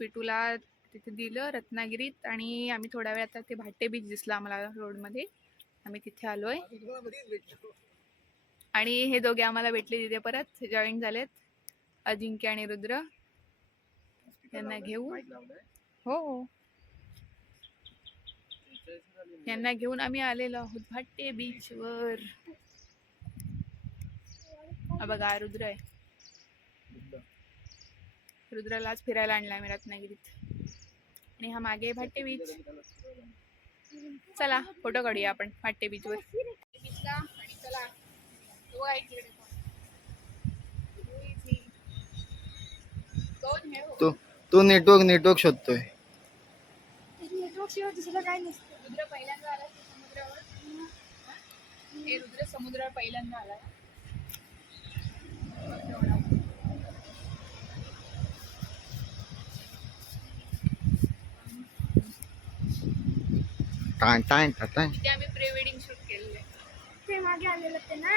स्वीटूला तिथे दिलं रत्नागिरीत आणि आम्ही थोड्या वेळ आता ते भाटे बीच दिसला आम्हाला रोडमध्ये, आम्ही तिथे आलोय आणि हे दोघे आम्हाला भेटले तिथे परत जॉईन झालेत, अजिंक्य आणि रुद्र. यांना घेऊन हो यांना घेऊन आम्ही आलेलो आहोत भाटे बीच वर. बघा रुद्र आहे, रुद्राला आज फिरायला आणलाय आम्ही रत्नागिरीत आणि हा मागे भाटे बीच. चला फोटो काढूया आपण भाटे बीच वर. आणि चला तो नेटवर्क शोधतोय. नेटवर्क शिवाय दुसरं काय नसतं. रुद्र पहिल्यांदा आला समुद्रावर. हे रुद्र समुद्रावर पहिल्यांदा आला. इथे आम्ही प्री वेडिंग शूट केलेलं आहे. ते मागे आलेलं ते ना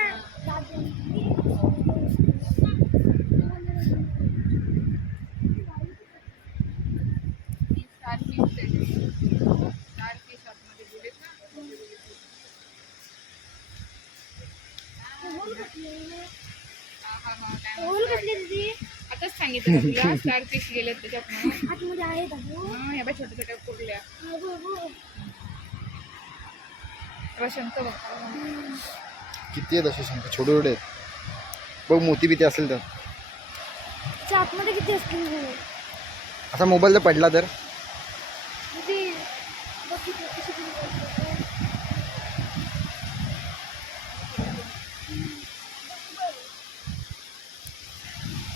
आताच सांगितलं तुला स्टार फिश गेलेत त्याच्यात छोट्या छोट्या कुर्ल्या शंख बघ किती आहेत असे शंख, छोटे छोटे आहेत बघ. मोती बिती असेल तर आतमध्ये किती असतील. असा मोबाईल जर पडला तर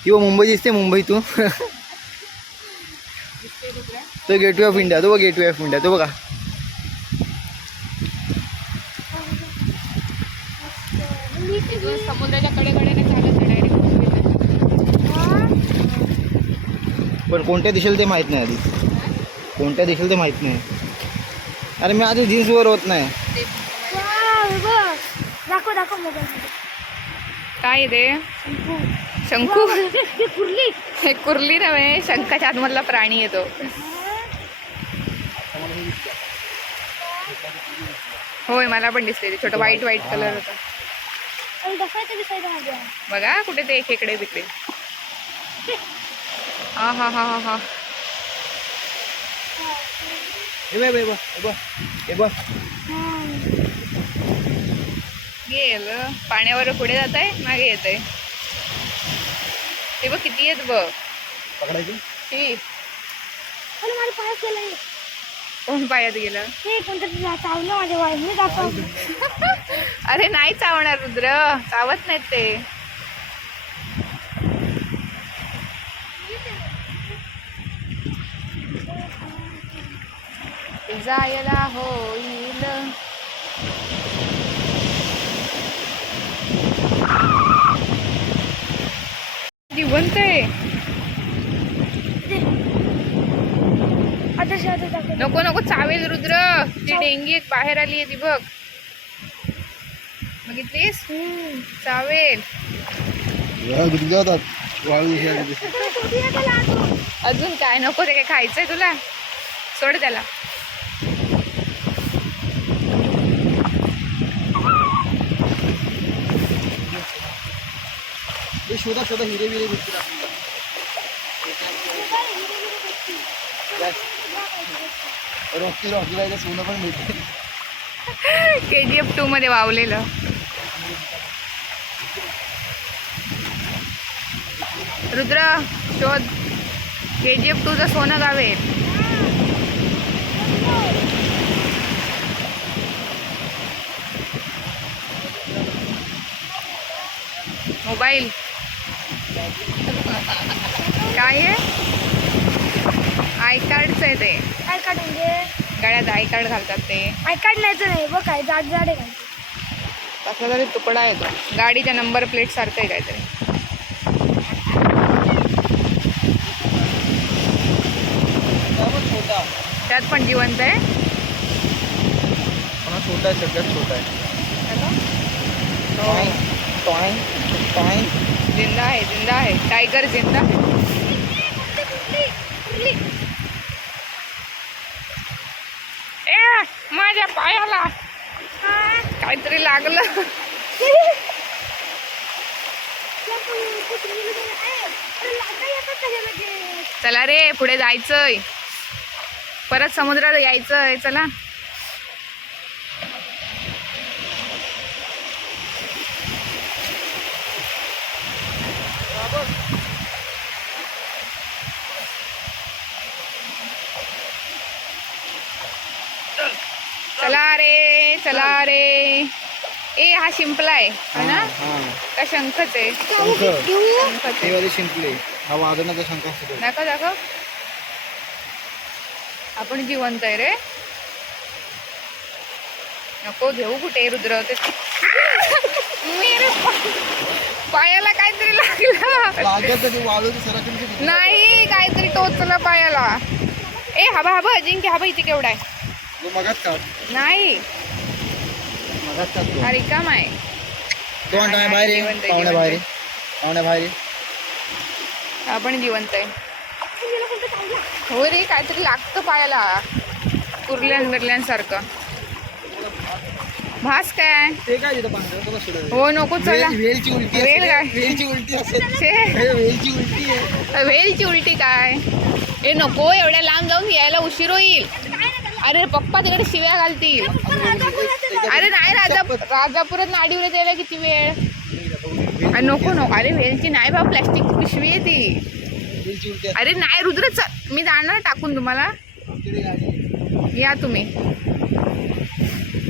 किंवा मुंबई दिसते. मुंबई तू तो गेटवे ऑफ इंडिया, तो बघ गेटवे ऑफ इंडिया, तो बघा. समुद्राच्या कडेकडेने चालत डायरेक्ट. पण कोणत्या दिशेला ते माहित नाही, आधी कोणत्या दिशेला ते माहित नाही. अरे मी आधी जीन्स वर होत नाही. दाखव दाखव मोबाईल. काय ते शंकू कुर्ली. हे कुर्ली नव्हे, शंखाच्या आतमधला प्राणी येतो. होय मला पण दिसते, छोटा व्हाईट व्हाईट कलर होता. बघा कुठे ते खेकडे बिकडे. हा हा हा हा हा. गेलं पाण्यावर पुढे जात आहे, मागे येत आहे. ते बघ किती आहेत बघ. पकडायची माझ्या पायात गेलं. कोण पायात गेलं? हे कोणतरी चावलं माझ्या वाईफने दाखव. अरे नाही चावणार रुद्र, चावत नाहीत ते. जायला होईल. जिवंत आहे. नको नको चावेल रुद्र, ती डेंगी एक बाहेर आली आहे ती बघ, बघितलीस? चावेल. अजून काय नको, ते काय खायचंय तुला? सोड त्याला. शोधा शोधा हिरे बिरे भेटतील. सोनं पण भेटते. KGF 2 मध्ये वावलेलं. रुद्र शोध, KGF 2चं सोनं गावेल. मोबाईल काय आहे? आय कार्डच आहे ते. आय कार्ड म्हणजे गळ्यात आय कार्ड घालतात ते. आय कार्ड न्यायचं नाही बघ, काय जाड जाड आहे. कसला तरी तुकडा आहे तो, गाडीच्या नंबर प्लेट सारखं आहे काहीतरी. त्यात पण जिवंत आहे. छोटा आहे, सगळ्यात छोटा आहे. जिंदा आहे, जिंदा आहे. टायगर जिंदा आहे. माझ्या पायाला काहीतरी लागलं. चला रे पुढे जायचंय, परत समुद्रात यायचंय. चला चला रे चला रे. ए हा शिंपला आहे है ना? का शंखच आहे? शंखच आहे. ते वाले शिंपले, हा वादनाचा शंख असतो. दाखव दाखव. आपण जिवंत आहे रे. नको घेऊ. कुठे रुद्र ते मेरे पायाला काहीतरी लागलं. नाही काहीतरी टोचलं पायाला. ए हबा हबा अजिंक्य हबा इथे केवढा आहे? नाही हा रिकाम आहे. आपण जिवंत आहे. हो रे काहीतरी लागतं पायाला कुर्ल्यासारखं. भास काय? ते काय तिथं पांढरं हो नको. चला वेलची उलटी, वेल काय? वेलची उलटी असेल. छे, वेलची उलटी आहे. वेलची उलटी काय? ए नको एवढ्या लांब जाऊन यायला उशीर होईल. अरे पप्पा तिकडे शिव्या घालतील. अरे नाही राजापुरात नाडीवर जायला किती वेळ. अरे नको नको. अरे वेलची नाही बाबा, प्लॅस्टिक पिशवी आहे ती. वेलची उलटी अरे नाही रुद्र चल, मी जाणार टाकून तुम्हाला. या तुम्ही.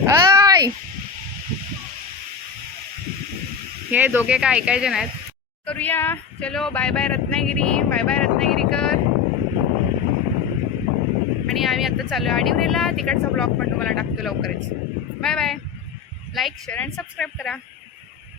अय हे दोघे काय ऐकायचे नाहीत. करूया. चलो bye bye Ratnagiri. Bye bye Ratnagiri कर. आणि आम्ही आता चालू आडिवरेला. तिकडचा ब्लॉग पण तुम्हाला टाकतो लवकरच. Bye bye. Like share and subscribe करा.